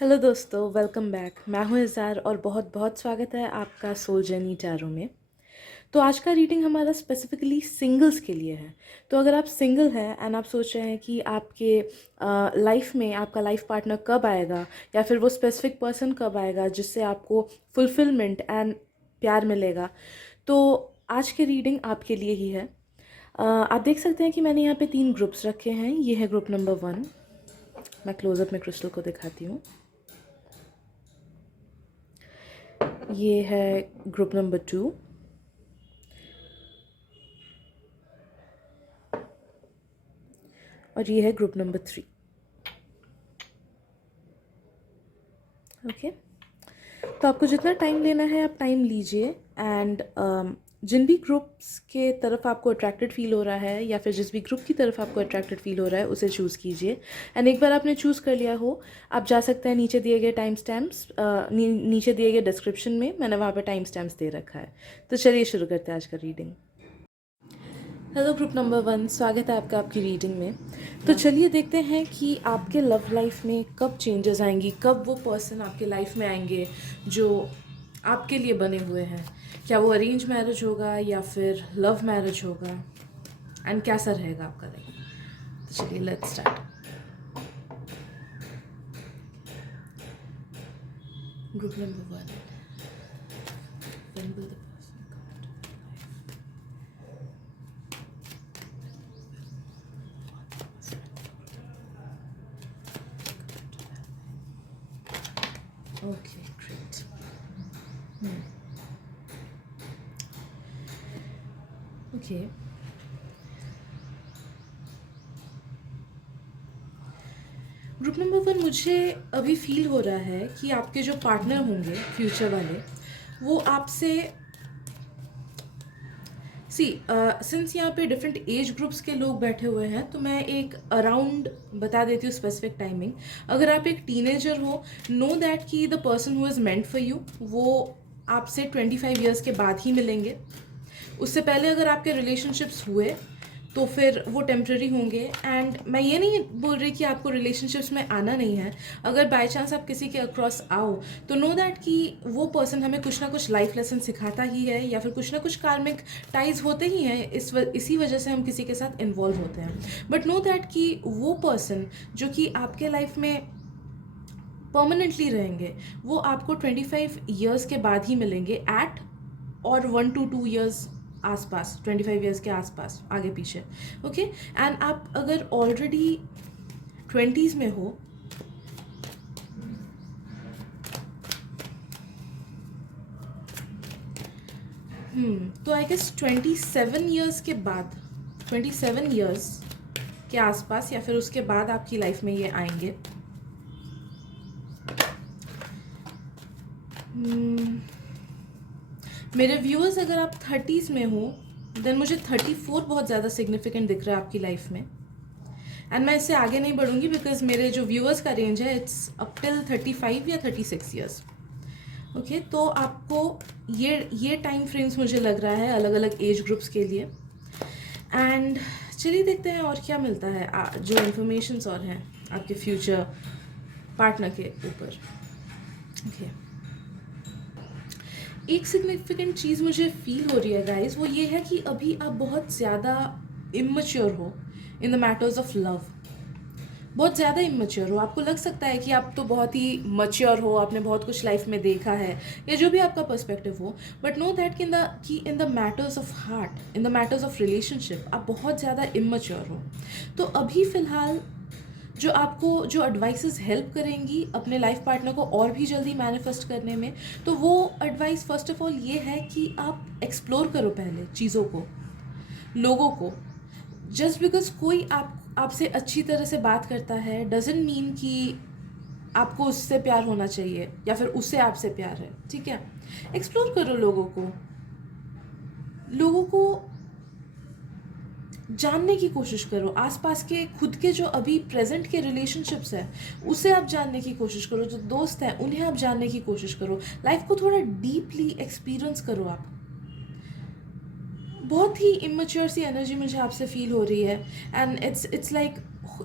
Hello दोस्तों, welcome back. मैं हूं इज़ार और बहुत बहुत स्वागत है आपका सोल जर्नी टैरो में। तो आज का रीडिंग हमारा स्पेसिफिकली सिंगल्स के लिए है। तो अगर आप सिंगल हैं एंड आप सोच रहे हैं कि आपके लाइफ में आपका लाइफ पार्टनर कब आएगा या फिर वो स्पेसिफिक पर्सन कब आएगा जिससे आपको फुलफिलमेंट एंड प्यार मिलेगा, तो आज की रीडिंग आपके लिए ही है। आप देख सकते हैं कि मैंने यहाँ पे 3 ग्रुप्स रखे हैं। ये है ग्रुप नंबर 1। मैं क्लोजअप में क्रिस्टल को दिखाती हूँ। ये है ग्रुप नंबर 2। और ये है ग्रुप नंबर 3। ओके, तो आपको जितना टाइम लेना है आप टाइम लीजिए एंड जिन भी ग्रुप्स के तरफ आपको अट्रैक्टेड फील हो रहा है या फिर जिस भी ग्रुप की तरफ आपको अट्रैक्टेड फील हो रहा है उसे चूज़ कीजिए। एंड एक बार आपने चूज़ कर लिया हो, आप जा सकते हैं नीचे दिए गए टाइम स्टैम्प्स, नीचे दिए गए डिस्क्रिप्शन में मैंने वहाँ पे टाइम स्टैम्प्स दे रखा है। तो चलिए शुरू करते हैं आज का रीडिंग। हेलो ग्रुप नंबर 1, स्वागत है आपका आपकी रीडिंग में। तो चलिए देखते हैं कि आपके लव लाइफ में कब चेंजेस आएंगी, कब वो पर्सन आपके लाइफ में आएंगे जो आपके लिए बने हुए हैं। क्या वो अरेंज मैरिज होगा या फिर लव मैरिज होगा, एंड कैसा रहेगा आपका लाइफ। तो चलिए let's start. Group number 1, when will the person come into your life? Okay, great. Okay. Group number 1, मुझे अभी फील हो रहा है कि आपके जो पार्टनर होंगे फ्यूचर वाले, वो आपसे सिंस यहाँ पे डिफरेंट एज ग्रुप्स के लोग बैठे हुए हैं तो मैं एक अराउंड बता देती हूँ स्पेसिफिक टाइमिंग। अगर आप एक टीनेजर हो, नो दैट कि the person who is meant for you वो आपसे 25 ईयर्स के बाद ही मिलेंगे। उससे पहले अगर आपके रिलेशनशिप्स हुए तो फिर वो टेम्प्रेरी होंगे। एंड मैं ये नहीं बोल रही कि आपको रिलेशनशिप्स में आना नहीं है। अगर बाय चांस आप किसी के अक्रॉस आओ तो नो दैट कि वो पर्सन हमें कुछ ना कुछ लाइफ लेसन सिखाता ही है या फिर कुछ ना कुछ कार्मिक टाइज होते ही हैं, इसी वजह से हम किसी के साथ इन्वॉल्व होते हैं। बट नो दैट कि वो पर्सन जो कि आपके लाइफ में परमानेंटली रहेंगे वो आपको 25 ईयर्स के बाद ही मिलेंगे, एट और 1 to 2 ईयर्स आसपास, 25 ईयर्स के आसपास आगे पीछे। ओके, एंड आप अगर ऑलरेडी 20s में हो तो आई गेस 27 ईयर्स के बाद, 27 ईयर्स के आसपास या फिर उसके बाद आपकी लाइफ में ये आएंगे। मेरे व्यूअर्स, अगर आप 30s में हो देन मुझे 34 बहुत ज़्यादा सिग्निफिकेंट दिख रहा है आपकी लाइफ में। एंड मैं इससे आगे नहीं बढ़ूंगी बिकॉज मेरे जो व्यूअर्स का रेंज है इट्स अप टिल 35 या 36 ईयर्स। ओके, तो आपको ये टाइम फ्रेम्स मुझे लग रहा है अलग अलग एज ग्रुप्स के लिए। एंड चलिए देखते हैं और क्या मिलता है जो इन्फॉर्मेशंस और हैं आपके फ्यूचर पार्टनर के ऊपर। ओके, एक सिग्निफिकेंट चीज़ मुझे फील हो रही है गाइज, वो ये है कि अभी आप बहुत ज़्यादा इमेच्योर हो in the matters of love. बहुत ज़्यादा इमेच्योर हो, आपको लग सकता है कि आप तो बहुत ही मच्योर हो, आपने बहुत कुछ लाइफ में देखा है या जो भी आपका पर्सपेक्टिव हो। बट नो दैट कि in the matters of heart, in the matters of relationship आप बहुत ज़्यादा इमेच्योर हो। तो अभी फ़िलहाल जो आपको जो एडवाइसेस हेल्प करेंगी अपने लाइफ पार्टनर को और भी जल्दी मैनिफेस्ट करने में, तो वो एडवाइस फर्स्ट ऑफ ऑल ये है कि आप एक्सप्लोर करो पहले चीज़ों को, लोगों को। जस्ट बिकॉज कोई आपसे अच्छी तरह से बात करता है डजेंट मीन कि आपको उससे प्यार होना चाहिए या फिर उससे आपसे प्यार है। ठीक है, एक्सप्लोर करो लोगों को जानने की कोशिश करो। आसपास के खुद के जो अभी प्रेजेंट के रिलेशनशिप्स हैं उसे आप जानने की कोशिश करो, जो दोस्त हैं उन्हें आप जानने की कोशिश करो, लाइफ को थोड़ा डीपली एक्सपीरियंस करो आप। बहुत ही इमेच्योर सी एनर्जी मुझे आपसे फील हो रही है एंड इट्स लाइक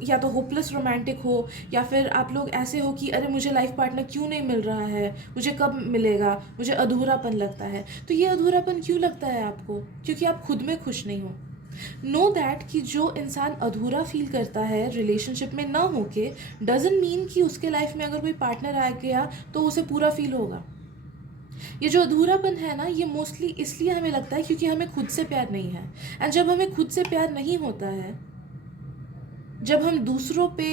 या तो होपलेस रोमांटिक हो, या फिर आप लोग ऐसे हो कि अरे मुझे लाइफ पार्टनर क्यों नहीं मिल रहा है, मुझे कब मिलेगा, मुझे अधूरापन लगता है। तो ये अधूरापन क्यों लगता है आपको? क्योंकि आप खुद में खुश नहीं हो। नो दैट कि जो इंसान अधूरा फील करता है रिलेशनशिप में ना होके, डजंट मीन कि उसके लाइफ में अगर कोई पार्टनर आ गया तो उसे पूरा फील होगा। ये जो अधूरापन है ना, ये मोस्टली इसलिए हमें लगता है क्योंकि हमें खुद से प्यार नहीं है। एंड जब हमें खुद से प्यार नहीं होता है, जब हम दूसरों पे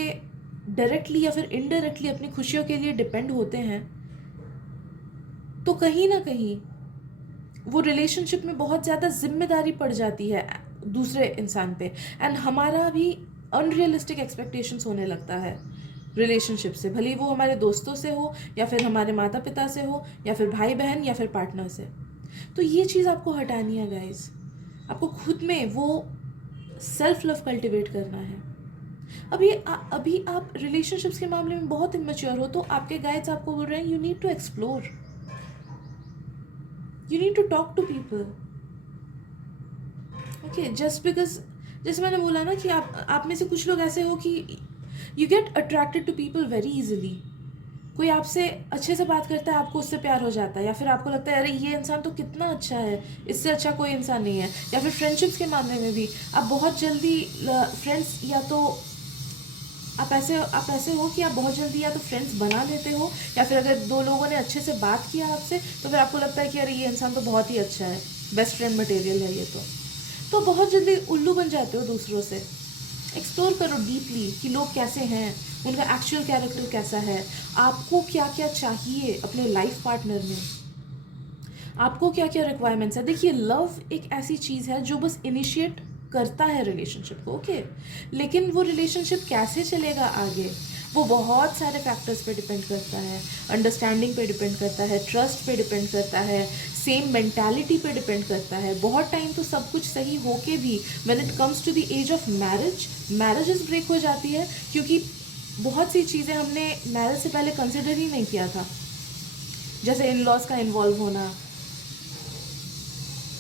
डायरेक्टली या फिर इनडायरेक्टली अपनी खुशियों के लिए डिपेंड होते हैं, तो कहीं ना कहीं वो रिलेशनशिप में बहुत ज़्यादा जिम्मेदारी पड़ जाती है दूसरे इंसान पे। एंड हमारा भी अनरियलिस्टिक एक्सपेक्टेशंस होने लगता है रिलेशनशिप से, भले वो हमारे दोस्तों से हो, या फिर हमारे माता पिता से हो, या फिर भाई बहन, या फिर पार्टनर से। तो ये चीज़ आपको हटानी है गाइज। आपको खुद में वो सेल्फ लव कल्टिवेट करना है। अभी आप रिलेशनशिप्स के मामले में बहुत इमेच्योर हो, तो आपके गाइड्स आपको बोल रहे हैं you need to explore, you need to talk to people. Okay, just because जैसे मैंने बोला ना कि आप में से कुछ लोग ऐसे हो कि you get attracted to people very easily. कोई आपसे अच्छे से बात करता है, आपको उससे प्यार हो जाता है, या फिर आपको लगता है अरे ये इंसान तो कितना अच्छा है, इससे अच्छा कोई इंसान नहीं है। या फिर फ्रेंडशिप्स के मामले में भी आप बहुत जल्दी फ्रेंड्स, या तो आप ऐसे हो कि आप बहुत जल्दी या तो फ्रेंड्स बना लेते हो, या फिर अगर दो लोगों ने अच्छे से बात किया आपसे तो फिर आपको लगता है कि अरे ये इंसान तो बहुत ही अच्छा है, बेस्ट फ्रेंड मटेरियल है ये तो बहुत जल्दी उल्लू बन जाते हो दूसरों से। एक्सप्लोर करो डीपली कि लोग कैसे हैं, उनका एक्चुअल कैरेक्टर कैसा है, आपको क्या क्या चाहिए अपने लाइफ पार्टनर में, आपको क्या क्या रिक्वायरमेंट्स है। देखिए, लव एक ऐसी चीज़ है जो बस इनिशिएट करता है रिलेशनशिप को, ओके, लेकिन वो रिलेशनशिप कैसे चलेगा आगे, वो बहुत सारे फैक्टर्स पे डिपेंड करता है। अंडरस्टैंडिंग पे डिपेंड करता है, ट्रस्ट पे डिपेंड करता है, सेम मेंटालिटी पे डिपेंड करता है। बहुत टाइम तो सब कुछ सही होके भी when it comes to the age of marriages break हो जाती है, क्योंकि बहुत सी चीज़ें हमने मैरिज से पहले कंसिडर ही नहीं किया था, जैसे इन लॉज का इन्वॉल्व होना,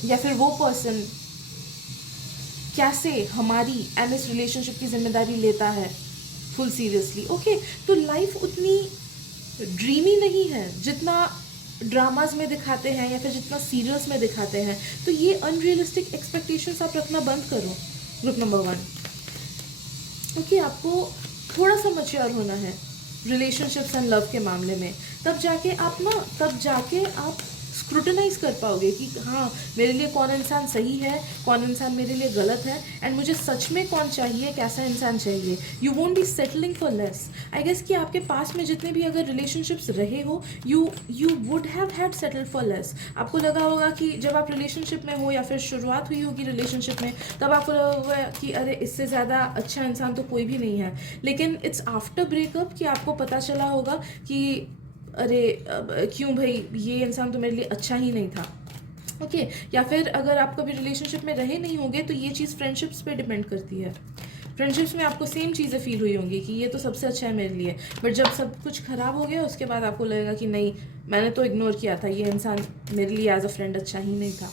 या फिर वो पर्सन कैसे हमारी एंड इस रिलेशनशिप की जिम्मेदारी लेता है फुल सीरियसली। ओके, तो लाइफ उतनी ड्रीमी नहीं है जितना ड्रामाज में दिखाते हैं या फिर जितना सीरियल्स में दिखाते हैं। तो ये अनरियलिस्टिक एक्सपेक्टेशंस आप रखना बंद करो। ग्रुप नंबर 1, ओके, आपको थोड़ा सा मैच्योर होना है रिलेशनशिप्स एंड लव के मामले में। तब जाके आप स्क्रूटनाइज कर पाओगे कि हाँ, मेरे लिए कौन इंसान सही है, कौन इंसान मेरे लिए गलत है, एंड मुझे सच में कौन चाहिए, कैसा इंसान चाहिए। You won't be settling for less. I guess कि आपके पास में जितने भी अगर रिलेशनशिप्स रहे हो, you would have had settle for less. आपको लगा होगा कि जब आप रिलेशनशिप में हो या फिर शुरुआत हुई होगी रिलेशनशिप में, तब आपको लगा होगा कि अरे इससे ज़्यादा अच्छा इंसान तो कोई भी नहीं है। लेकिन इट्स आफ्टर ब्रेकअप कि आपको पता चला होगा कि अरे क्यों भाई, ये इंसान तो मेरे लिए अच्छा ही नहीं था। ओके, या फिर अगर आप कभी रिलेशनशिप में रहे नहीं होंगे तो ये चीज़ फ्रेंडशिप्स पे डिपेंड करती है। फ्रेंडशिप्स में आपको सेम चीज़ें फील हुई होंगी कि ये तो सबसे अच्छा है मेरे लिए, बट जब सब कुछ ख़राब हो गया उसके बाद आपको लगेगा कि नहीं, मैंने तो इग्नोर किया था, ये इंसान मेरे लिए एज अ फ्रेंड अच्छा ही नहीं था।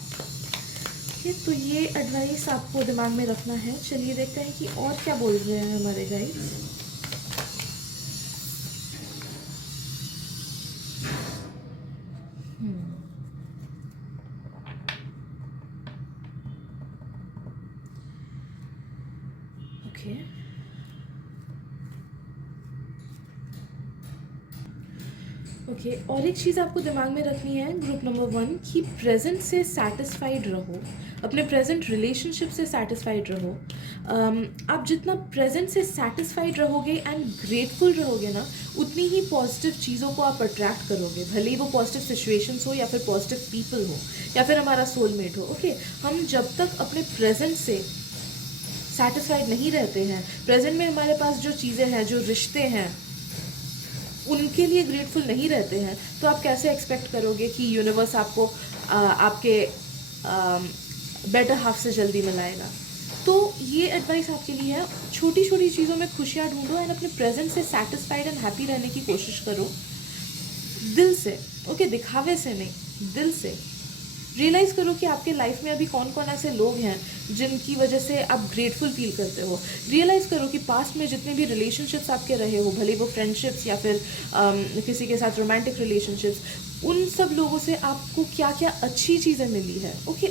तो ये एडवाइस आपको दिमाग में रखना है। चलिए देखते हैं कि और क्या बोल रहे हैं हमारे गाइड्स। ओके, और एक चीज़ आपको दिमाग में रखनी है ग्रुप नंबर 1 कि प्रेजेंट से सेटिस्फाइड रहो, अपने प्रेजेंट रिलेशनशिप से सेटिस्फाइड रहो। आप जितना प्रेजेंट से सेटिस्फाइड रहोगे एंड ग्रेटफुल रहोगे ना, उतनी ही पॉजिटिव चीज़ों को आप अट्रैक्ट करोगे, भले ही वो पॉजिटिव सिचुएशंस हो या फिर पॉजिटिव पीपल हो या फिर हमारा सोलमेट हो। ओके, हम जब तक अपने प्रेजेंट से सेटिस्फाइड नहीं रहते हैं, प्रेजेंट में हमारे पास जो चीज़ें हैं, जो रिश्ते हैं, उनके लिए ग्रेटफुल नहीं रहते हैं, तो आप कैसे एक्सपेक्ट करोगे कि यूनिवर्स आपको आपके बेटर हाफ से जल्दी मिलाएगा। तो ये एडवाइस आपके लिए है, छोटी छोटी चीज़ों में खुशियाँ ढूंढो एंड अपने प्रेजेंट से सेटिस्फाइड एंड हैप्पी रहने की कोशिश करो, दिल से। ओके, दिखावे से नहीं, दिल से। रियलाइज़ करो कि आपके लाइफ में अभी कौन कौन ऐसे लोग हैं जिनकी वजह से आप ग्रेटफुल फील करते हो। रियलाइज़ करो कि पास्ट में जितने भी रिलेशनशिप्स आपके रहे हो, भले वो फ्रेंडशिप्स या फिर किसी के साथ रोमांटिक रिलेशनशिप्स, उन सब लोगों से आपको क्या क्या अच्छी चीज़ें मिली है। ओके,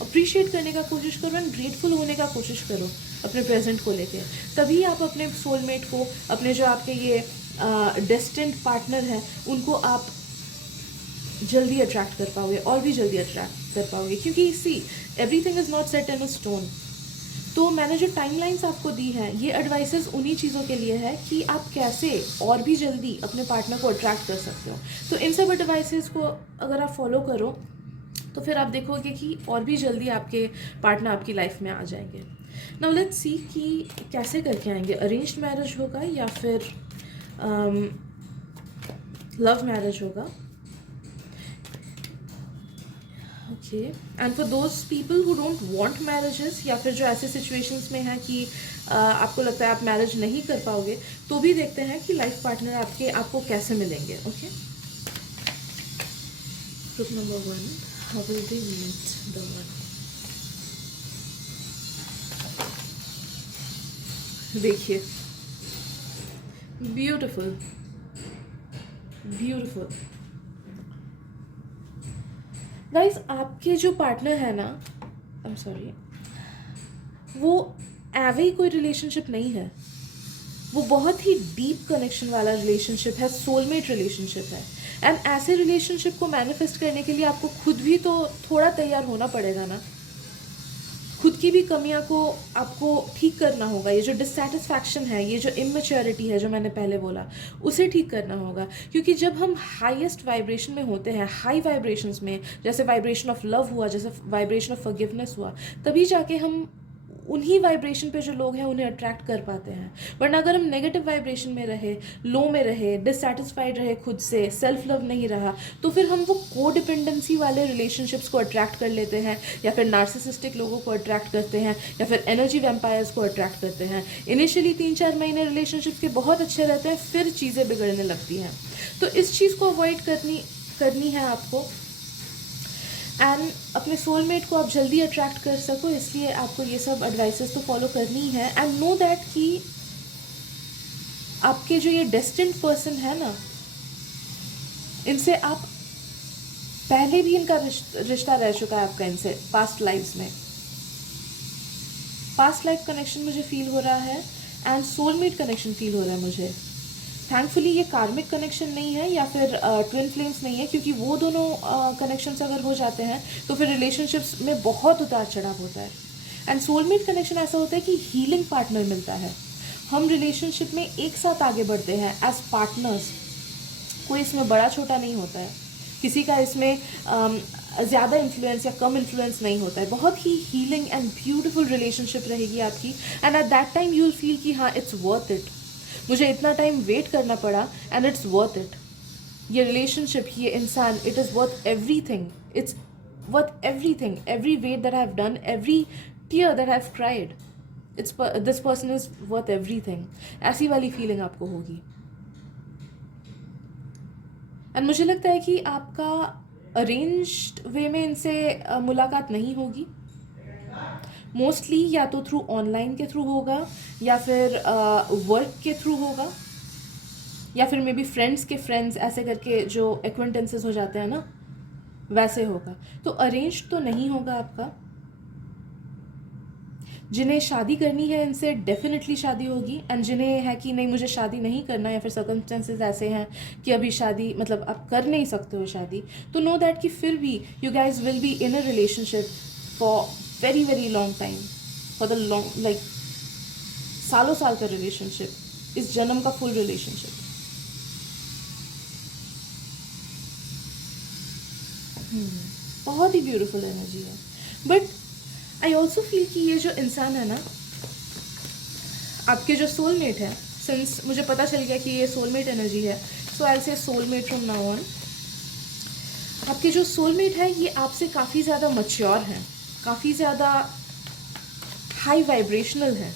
अप्रिशिएट करने का कोशिश करो एंड ग्रेटफुल होने का कोशिश करो अपने प्रेजेंट को लेके। तभी आप अपने सोलमेट को, अपने जो आपके ये डेस्टिन्ड पार्टनर हैं, उनको आप जल्दी अट्रैक्ट कर पाओगे और भी जल्दी अट्रैक्ट कर पाओगे, क्योंकि see everything is not set in a stone. तो मैंने जो टाइमलाइंस आपको दी हैं, ये एडवाइसेस उन्हीं चीज़ों के लिए है कि आप कैसे और भी जल्दी अपने पार्टनर को अट्रैक्ट कर सकते हो। तो इन सब एडवाइसेस को अगर आप फॉलो करो तो फिर आप देखोगे कि और भी जल्दी आपके पार्टनर आपकी लाइफ में आ जाएंगे। नाउ लेट्स सी कि कैसे करके आएंगे। अरेंज्ड मैरिज होगा या फिर लव मैरिज होगा। Okay, and for those people who don't want marriages, या फिर जो ऐसे सिचुएशंस में है कि आपको लगता है आप मैरिज नहीं कर पाओगे, तो भी देखते हैं कि लाइफ पार्टनर आपको कैसे मिलेंगे। Okay, group number 1, how will they meet the one. देखिए, ब्यूटिफुल ब्यूटिफुल गाइस, आपके जो पार्टनर है ना, आई एम सॉरी, वो एवे ही कोई रिलेशनशिप नहीं है। वो बहुत ही डीप कनेक्शन वाला रिलेशनशिप है, सोलमेट रिलेशनशिप है। एंड ऐसे रिलेशनशिप को मैनिफेस्ट करने के लिए आपको खुद भी तो थोड़ा तैयार होना पड़ेगा ना। खुद की भी कमियां को आपको ठीक करना होगा। ये जो डिससेटिस्फैक्शन है, ये जो इमेच्योरिटी है जो मैंने पहले बोला, उसे ठीक करना होगा। क्योंकि जब हम हाईएस्ट वाइब्रेशन में होते हैं, हाई वाइब्रेशंस में, जैसे वाइब्रेशन ऑफ लव हुआ, जैसे वाइब्रेशन ऑफ फॉरगिवनेस हुआ, तभी जाके हम उन्हीं वाइब्रेशन पे जो लोग हैं उन्हें अट्रैक्ट कर पाते हैं। वरना अगर हम नेगेटिव वाइब्रेशन में रहे, लो में रहे, डिससेटिस्फाइड रहे खुद से, सेल्फ लव नहीं रहा, तो फिर हम वो को डिपेंडेंसी वाले रिलेशनशिप्स को अट्रैक्ट कर लेते हैं, या फिर नार्सिसिस्टिक लोगों को अट्रैक्ट करते हैं, या फिर एनर्जी वैम्पायर्स को अट्रैक्ट करते हैं। इनिशियली 3-4 महीने रिलेशनशिप्स के बहुत अच्छे रहते हैं, फिर चीज़ें बिगड़ने लगती हैं। तो इस चीज़ को अवॉइड करनी है आपको। एंड अपने सोलमेट को आप जल्दी अट्रैक्ट कर सको, इसलिए आपको ये सब एडवाइसेस तो फॉलो करनी ही है। एंड नो दैट कि आपके जो ये डेस्टिन्ड पर्सन है ना, इनसे आप पहले भी इनका रिश्ता रह चुका है आपका इनसे, पास्ट लाइफ्स में। पास्ट लाइफ कनेक्शन मुझे फील हो रहा है एंड सोलमेट कनेक्शन फील हो रहा है मुझे। थैंकफुली ये कार्मिक कनेक्शन नहीं है या फिर ट्विन फ्लेम्स नहीं है, क्योंकि वो दोनों कनेक्शंस अगर हो जाते हैं तो फिर रिलेशनशिप्स में बहुत उतार चढ़ाव होता है। एंड सोलमेट कनेक्शन ऐसा होता है कि हीलिंग पार्टनर मिलता है। हम रिलेशनशिप में एक साथ आगे बढ़ते हैं एज पार्टनर्स। कोई इसमें बड़ा छोटा नहीं होता है, किसी का इसमें ज़्यादा इन्फ्लुएंस या कम इन्फ्लुएंस नहीं होता है। बहुत ही हीलिंग एंड ब्यूटीफुल रिलेशनशिप रहेगी आपकी। And at that time you will feel कि हाँ, इट्स वर्थ इट, मुझे इतना टाइम वेट करना पड़ा एंड इट्स वर्थ इट। ये रिलेशनशिप, ये इंसान, it is worth everything. It's worth everything, every wait that I have done, every tear that I have cried, this person is worth everything. ऐसी वाली feeling आपको होगी। And मुझे लगता है कि आपका अरेंज्ड वे में इनसे मुलाकात नहीं होगी। मोस्टली या तो थ्रू ऑनलाइन के थ्रू होगा, या फिर वर्क के थ्रू होगा, या फिर मे बी फ्रेंड्स के फ्रेंड्स ऐसे करके जो एक्वेंटेंसेस हो जाते हैं ना, वैसे होगा। तो अरेंज तो नहीं होगा आपका। जिन्हें शादी करनी है इनसे डेफिनेटली शादी होगी, एंड जिन्हें है कि नहीं मुझे शादी नहीं करना, या फिर सर्कमस्टेंसेस ऐसे हैं कि अभी शादी मतलब आप कर नहीं सकते हो शादी, तो नो दैट कि फिर भी you guys will be in a relationship for very very long time, for the long, like सालों साल का रिलेशनशिप, इस जन्म का फुल रिलेशनशिप। बहुत ही ब्यूटीफुल एनर्जी है। बट आई ऑल्सो फील कि ये जो इंसान है ना, आपके जो सोलमेट है, सिंस मुझे पता चल गया कि ये सोलमेट एनर्जी है, so I will say soulmate from now on. आपके जो सोलमेट है ये आपसे काफ़ी ज़्यादा मैच्योर हैं, काफ़ी ज़्यादा हाई वाइब्रेशनल है।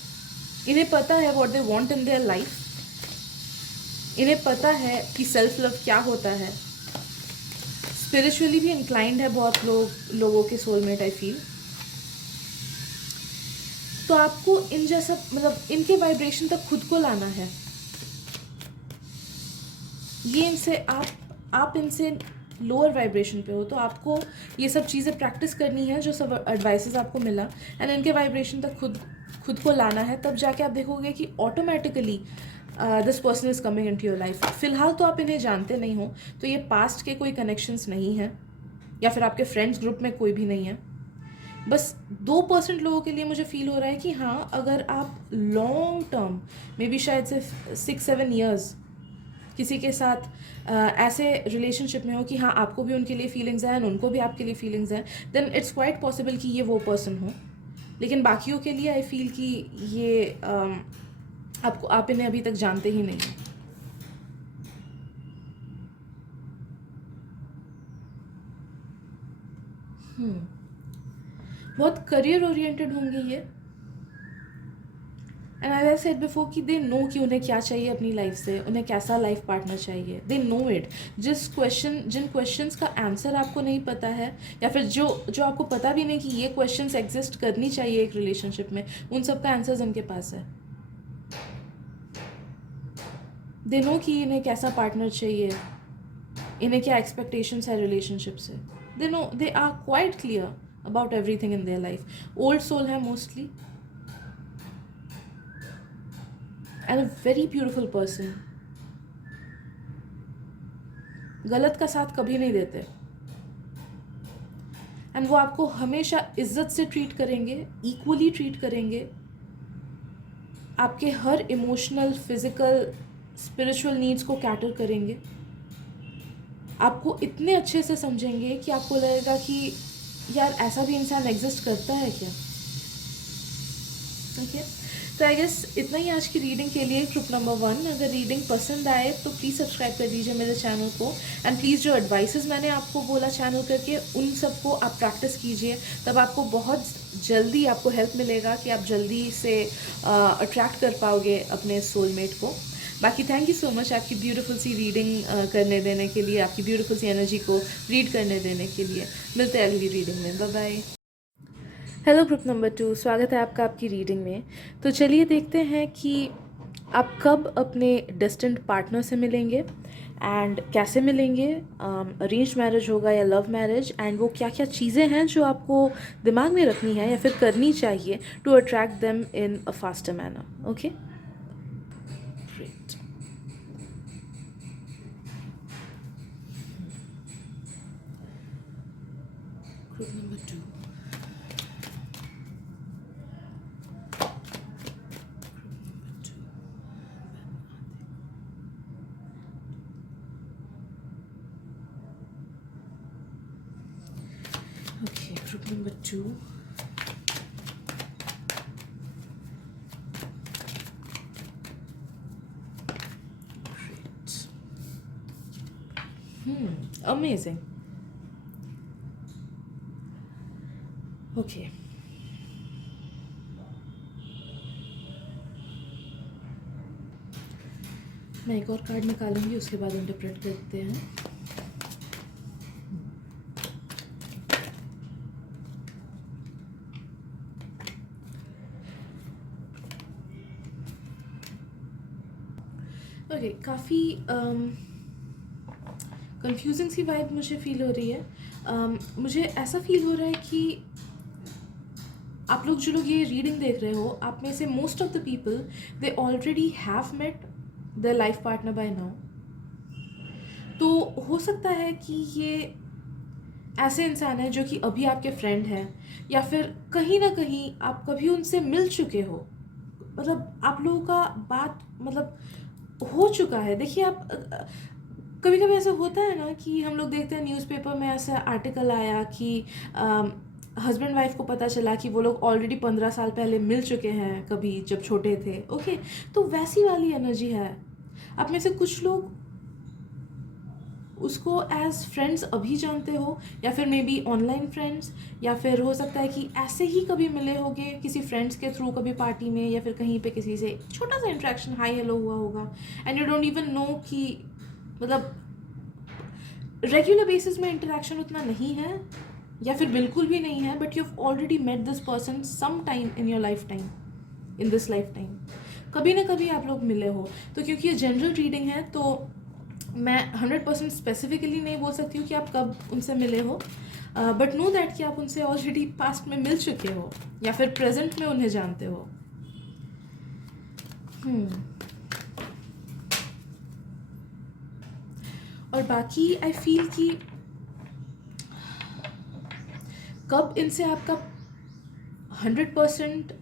इन्हें पता है what they want in their life. इन्हें पता है कि सेल्फ लव क्या होता है, स्पिरिचुअली भी इंक्लाइंड है बहुत लोगों के सोलमेट, आई फील। तो आपको इन जैसा मतलब इनके वाइब्रेशन तक खुद को लाना है। ये इनसे आप इनसे लोअर वाइब्रेशन पे हो, तो आपको ये सब चीज़ें प्रैक्टिस करनी है जो सब एडवाइसेस आपको मिला, एंड इनके वाइब्रेशन तक खुद को लाना है। तब जाके आप देखोगे कि automatically this person is coming into your life. फ़िलहाल तो आप इन्हें जानते नहीं हो, तो ये पास्ट के कोई कनेक्शंस नहीं हैं, या फिर आपके फ्रेंड्स ग्रुप में कोई भी नहीं है। बस 2% लोगों के लिए मुझे फील हो रहा है कि हाँ, अगर आप लॉन्ग टर्म मे बी शायद से 6-7 ईयर्स किसी के साथ ऐसे रिलेशनशिप में हो कि हाँ, आपको भी उनके लिए फीलिंग्स हैं, उनको भी आपके लिए फीलिंग्स हैं, देन इट्स क्वाइट पॉसिबल कि ये वो पर्सन हो। लेकिन बाकियों के लिए आई फील कि ये आप इन्हें अभी तक जानते ही नहीं। बहुत करियर ओरिएंटेड होंगे ये, and as I said before कि दे नो कि उन्हें क्या चाहिए अपनी लाइफ से, उन्हें कैसा लाइफ पार्टनर चाहिए, दे नो इट। जिन क्वेश्चंस का आंसर आपको नहीं पता है, या फिर जो आपको पता भी नहीं कि ये क्वेश्चंस एग्जिस्ट करनी चाहिए एक रिलेशनशिप में, उन सब का आंसर्स उनके पास है। दे नो कि इन्हें कैसा पार्टनर चाहिए, इन्हें क्या एक्सपेक्टेशंस है रिलेशनशिप से। They know, they are quite clear about everything in their life. Old soul है mostly, and a very beautiful person. गलत का साथ कभी नहीं देते, एंड वो आपको हमेशा इज्जत से ट्रीट करेंगे, इक्वली ट्रीट करेंगे, आपके हर इमोशनल, फिजिकल, स्पिरिचुअल नीड्स को कैटर करेंगे, आपको इतने अच्छे से समझेंगे कि आपको लगेगा कि यार ऐसा भी इंसान एग्जिस्ट करता है क्या। ओके, तो आई गेस इतना ही आज की रीडिंग के लिए, ग्रुप नंबर 1। अगर रीडिंग पसंद आए तो प्लीज़ सब्सक्राइब कर दीजिए मेरे चैनल को, एंड प्लीज़ जो एडवाइसेस मैंने आपको बोला चैनल करके, उन सबको आप प्रैक्टिस कीजिए, तब आपको बहुत जल्दी आपको हेल्प मिलेगा कि आप जल्दी से अट्रैक्ट कर पाओगे अपने सोलमेट को। बाकी थैंक यू सो मच आपकी ब्यूटीफुल सी रीडिंग करने देने के लिए, आपकी ब्यूटीफुल सी एनर्जी को रीड करने देने के लिए। मिलते हैं अगली रीडिंग में, bye bye. Hello group number 2, स्वागत है आपका आपकी रीडिंग में। तो चलिए देखते हैं कि आप कब अपने डिस्टेंट पार्टनर से मिलेंगे, एंड कैसे मिलेंगे, अरेंज मैरिज होगा या लव मैरिज, एंड वो क्या क्या चीज़ें हैं जो आपको दिमाग में रखनी है या फिर करनी चाहिए to attract them in a faster manner. Okay, great. Group number 2, okay, group number 2. Great. Amazing. Okay. मैं एक और कार्ड निकालूंगी, उसके बाद इंटरप्रेट करते हैं। ओके, काफ़ी कंफ्यूजिंग सी वाइब मुझे फील हो रही है। मुझे ऐसा फील हो रहा है कि आप लोग जो लोग ये रीडिंग देख रहे हो, आप में से most of the people they already have met the life partner by now. तो हो सकता है कि ये ऐसे इंसान है जो कि अभी आपके फ्रेंड हैं, या फिर कहीं ना कहीं आप कभी उनसे मिल चुके हो, मतलब आप लोगों का बात मतलब हो चुका है। देखिए, आप कभी कभी ऐसा होता है ना कि हम लोग देखते हैं न्यूज़पेपर में ऐसा आर्टिकल आया कि हस्बैंड वाइफ को पता चला कि वो लोग ऑलरेडी 15 साल पहले मिल चुके हैं कभी जब छोटे थे। ओके, तो वैसी वाली एनर्जी है। आप में से कुछ लोग उसको एज फ्रेंड्स अभी जानते हो, या फिर मे बी ऑनलाइन फ्रेंड्स, या फिर हो सकता है कि ऐसे ही कभी मिले होगे किसी फ्रेंड्स के थ्रू, कभी पार्टी में या फिर कहीं पे किसी से छोटा सा इंट्रैक्शन, हाई हेलो हुआ होगा, and you don't even know कि मतलब रेगुलर बेसिस में इंटरेक्शन उतना नहीं है या फिर बिल्कुल भी नहीं है, but you have already met this person some time in your life time, in this life time, कभी ना कभी आप लोग मिले हो। तो क्योंकि ये जनरल रीडिंग है तो मैं 100% स्पेसिफिकली नहीं बोल सकती हूँ कि आप कब उनसे मिले हो, बट नो दैट कि आप उनसे ऑलरेडी पास्ट में मिल चुके हो या फिर प्रेजेंट में उन्हें जानते हो। और बाकी आई फील कि कब इनसे आपका 100%